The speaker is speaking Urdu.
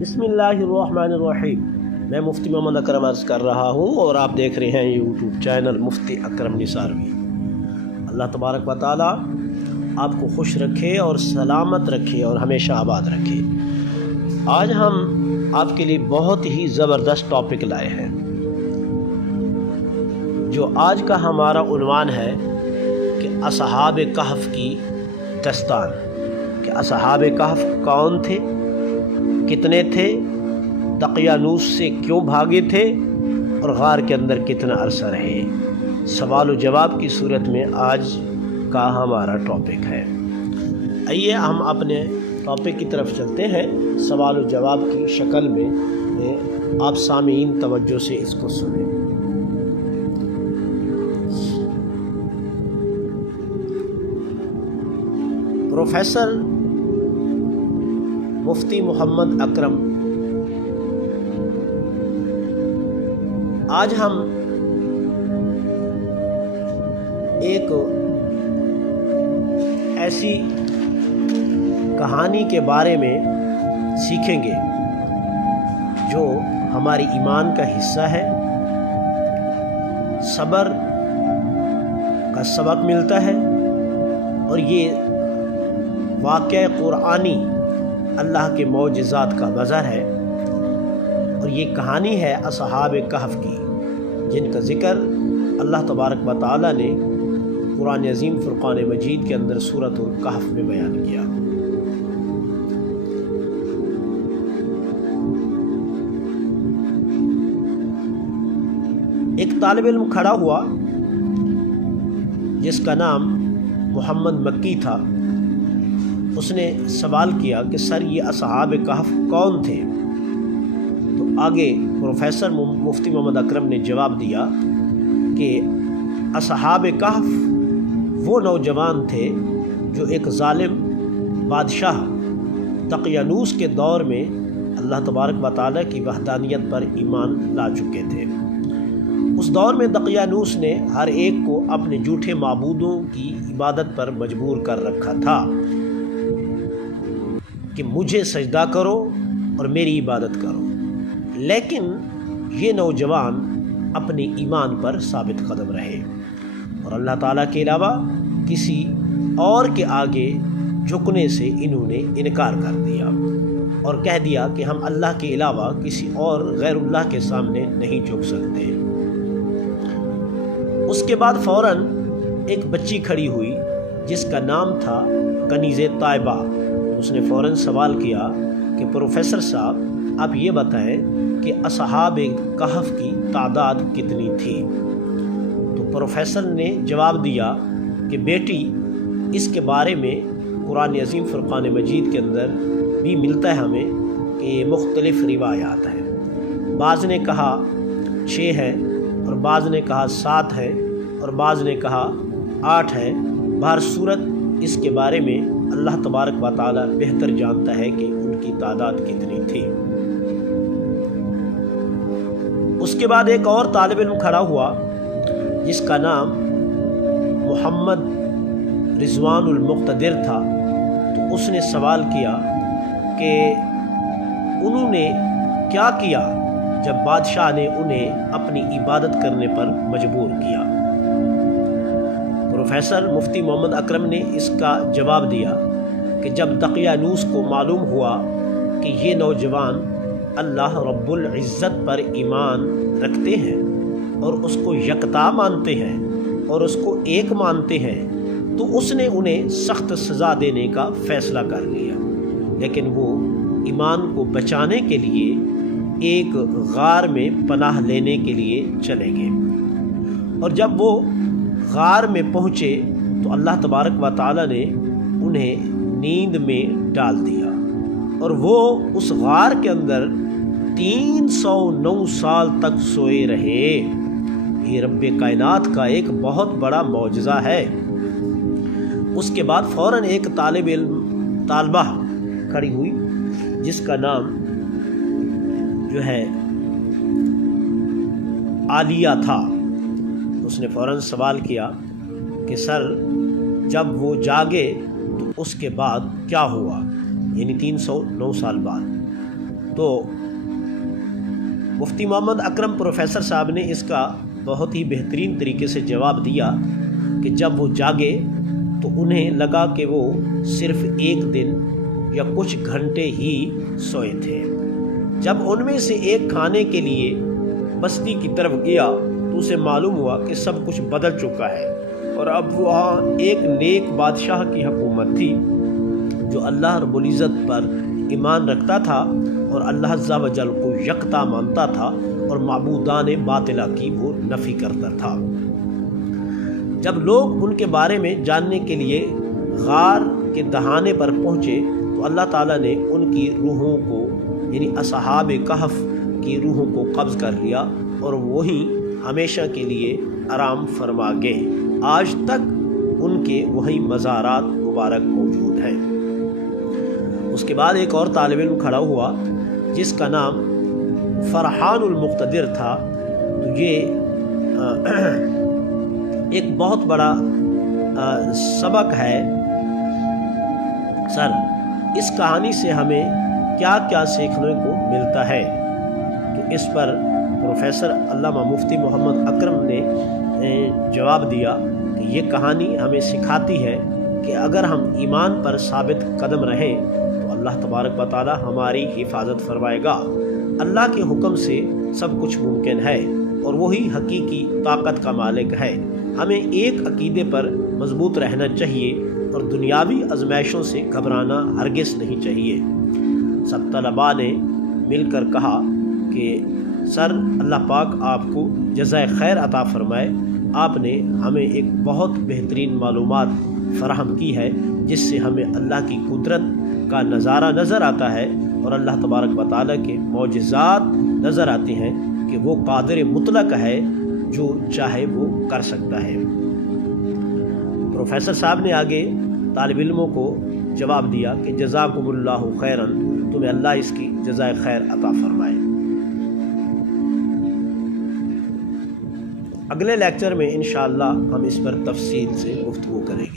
بسم اللہ الرحمن الرحیم۔ میں مفتی محمد اکرم عرض کر رہا ہوں اور آپ دیکھ رہے ہیں یوٹیوب چینل مفتی اکرم نثاروی۔ اللہ تبارک و تعالیٰ آپ کو خوش رکھے اور سلامت رکھے اور ہمیشہ آباد رکھے۔ آج ہم آپ کے لیے بہت ہی زبردست ٹاپک لائے ہیں، جو آج کا ہمارا عنوان ہے کہ اصحاب کہف کی داستان، کہ اصحاب کہف کون تھے، کتنے تھے، دقیانوس سے کیوں بھاگے تھے اور غار کے اندر کتنا عرصہ رہے۔ سوال و جواب کی صورت میں آج کا ہمارا ٹاپک ہے۔ آئیے ہم اپنے ٹاپک کی طرف چلتے ہیں سوال و جواب کی شکل میں۔ آپ سامعین توجہ سے اس کو سنیں۔ پروفیسر مفتی محمد اکرم، آج ہم ایک ایسی کہانی کے بارے میں سیکھیں گے جو ہماری ایمان کا حصہ ہے۔ صبر کا سبق ملتا ہے اور یہ واقعہ قرآنی اللہ کے معجزات کا مظہر ہے، اور یہ کہانی ہے اصحاب کہف کی، جن کا ذکر اللہ تبارک و تعالیٰ نے قرآن عظیم فرقان مجید کے اندر سورۃ الکہف میں بیان کیا۔ ایک طالب علم کھڑا ہوا جس کا نام محمد مکی تھا۔ اس نے سوال کیا کہ سر یہ اصحاب کہف کون تھے؟ تو آگے پروفیسر مفتی محمد اکرم نے جواب دیا کہ اصحاب کہف وہ نوجوان تھے جو ایک ظالم بادشاہ دقیانوس کے دور میں اللہ تبارک و تعالیٰ کی وحدانیت پر ایمان لا چکے تھے۔ اس دور میں دقیانوس نے ہر ایک کو اپنے جھوٹے معبودوں کی عبادت پر مجبور کر رکھا تھا کہ مجھے سجدہ کرو اور میری عبادت کرو، لیکن یہ نوجوان اپنے ایمان پر ثابت قدم رہے اور اللہ تعالیٰ کے علاوہ کسی اور کے آگے جھکنے سے انہوں نے انکار کر دیا اور کہہ دیا کہ ہم اللہ کے علاوہ کسی اور غیر اللہ کے سامنے نہیں جھک سکتے۔ اس کے بعد فوراً ایک بچی کھڑی ہوئی جس کا نام تھا کنیز طیبہ۔ اس نے فوراً سوال کیا کہ پروفیسر صاحب آپ یہ بتائیں کہ اصحاب کہف کی تعداد کتنی تھی؟ تو پروفیسر نے جواب دیا کہ بیٹی اس کے بارے میں قرآن عظیم فرقان مجید کے اندر بھی ملتا ہے ہمیں کہ یہ مختلف روایات ہیں۔ بعض نے کہا 6 ہے اور بعض نے کہا 7 ہے اور بعض نے کہا 8 ہے۔ بہر صورت اس کے بارے میں اللہ تبارک و تعالیٰ بہتر جانتا ہے کہ ان کی تعداد کتنی تھی۔ اس کے بعد ایک اور طالب علم کھڑا ہوا جس کا نام محمد رضوان المقتدر تھا۔ تو اس نے سوال کیا کہ انہوں نے کیا کیا جب بادشاہ نے انہیں اپنی عبادت کرنے پر مجبور کیا؟ پروفیسر مفتی محمد اکرم نے اس کا جواب دیا کہ جب دقیانوس کو معلوم ہوا کہ یہ نوجوان اللہ رب العزت پر ایمان رکھتے ہیں اور اس کو یکتا مانتے ہیں اور اس کو ایک مانتے ہیں، تو اس نے انہیں سخت سزا دینے کا فیصلہ کر لیا، لیکن وہ ایمان کو بچانے کے لیے ایک غار میں پناہ لینے کے لیے چلے گئے۔ اور جب وہ غار میں پہنچے تو اللہ تبارک و تعالیٰ نے انہیں نیند میں ڈال دیا اور وہ اس غار کے اندر 309 سال تک سوئے رہے۔ یہ رب کائنات کا ایک بہت بڑا معجزہ ہے۔ اس کے بعد فوراً ایک طالبہ کھڑی ہوئی جس کا نام جو ہے عالیہ تھا۔ اس نے فوراً سوال کیا کہ سر جب وہ جاگے تو اس کے بعد کیا ہوا، یعنی 309 سال بعد؟ تو مفتی محمد اکرم پروفیسر صاحب نے اس کا بہت ہی بہترین طریقے سے جواب دیا کہ جب وہ جاگے تو انہیں لگا کہ وہ صرف ایک دن یا کچھ گھنٹے ہی سوئے تھے۔ جب ان میں سے ایک کھانے کے لیے بستی کی طرف گیا تو اسے معلوم ہوا کہ سب کچھ بدل چکا ہے، اور اب وہاں ایک نیک بادشاہ کی حکومت تھی جو اللہ رب العزت پر ایمان رکھتا تھا اور اللہ عز و جل کو یکتا مانتا تھا اور معبودان باطلہ کی وہ نفی کرتا تھا۔ جب لوگ ان کے بارے میں جاننے کے لیے غار کے دہانے پر پہنچے تو اللہ تعالیٰ نے ان کی روحوں کو یعنی اصحاب کہف کی روحوں کو قبض کر لیا اور وہی ہمیشہ کے لیے آرام فرما گئے۔ آج تک ان کے وہی مزارات مبارک موجود ہیں۔ اس کے بعد ایک اور طالب علم کھڑا ہوا جس کا نام فرحان المقتدر تھا۔ تو یہ ایک بہت بڑا سبق ہے۔ سر، اس کہانی سے ہمیں کیا کیا سیکھنے کو ملتا ہے؟ تو اس پر پروفیسر علامہ مفتی محمد اکرم نے جواب دیا کہ یہ کہانی ہمیں سکھاتی ہے کہ اگر ہم ایمان پر ثابت قدم رہیں تو اللہ تبارک و تعالی ہماری حفاظت فرمائے گا۔ اللہ کے حکم سے سب کچھ ممکن ہے اور وہی حقیقی طاقت کا مالک ہے۔ ہمیں ایک عقیدے پر مضبوط رہنا چاہیے اور دنیاوی آزمائشوں سے گھبرانا ہرگز نہیں چاہیے۔ سب طلباء نے مل کر کہا کہ سر، اللہ پاک آپ کو جزائے خیر عطا فرمائے، آپ نے ہمیں ایک بہت بہترین معلومات فراہم کی ہے جس سے ہمیں اللہ کی قدرت کا نظارہ نظر آتا ہے اور اللہ تبارک و تعالیٰ کے معجزات نظر آتے ہیں کہ وہ قادر مطلق ہے، جو چاہے وہ کر سکتا ہے۔ پروفیسر صاحب نے آگے طالب علموں کو جواب دیا کہ جزاکم اللہ خیراً، تمہیں اللہ اس کی جزائے خیر عطا فرمائے۔ اگلے لیکچر میں انشاءاللہ ہم اس پر تفصیل سے گفتگو کریں گے۔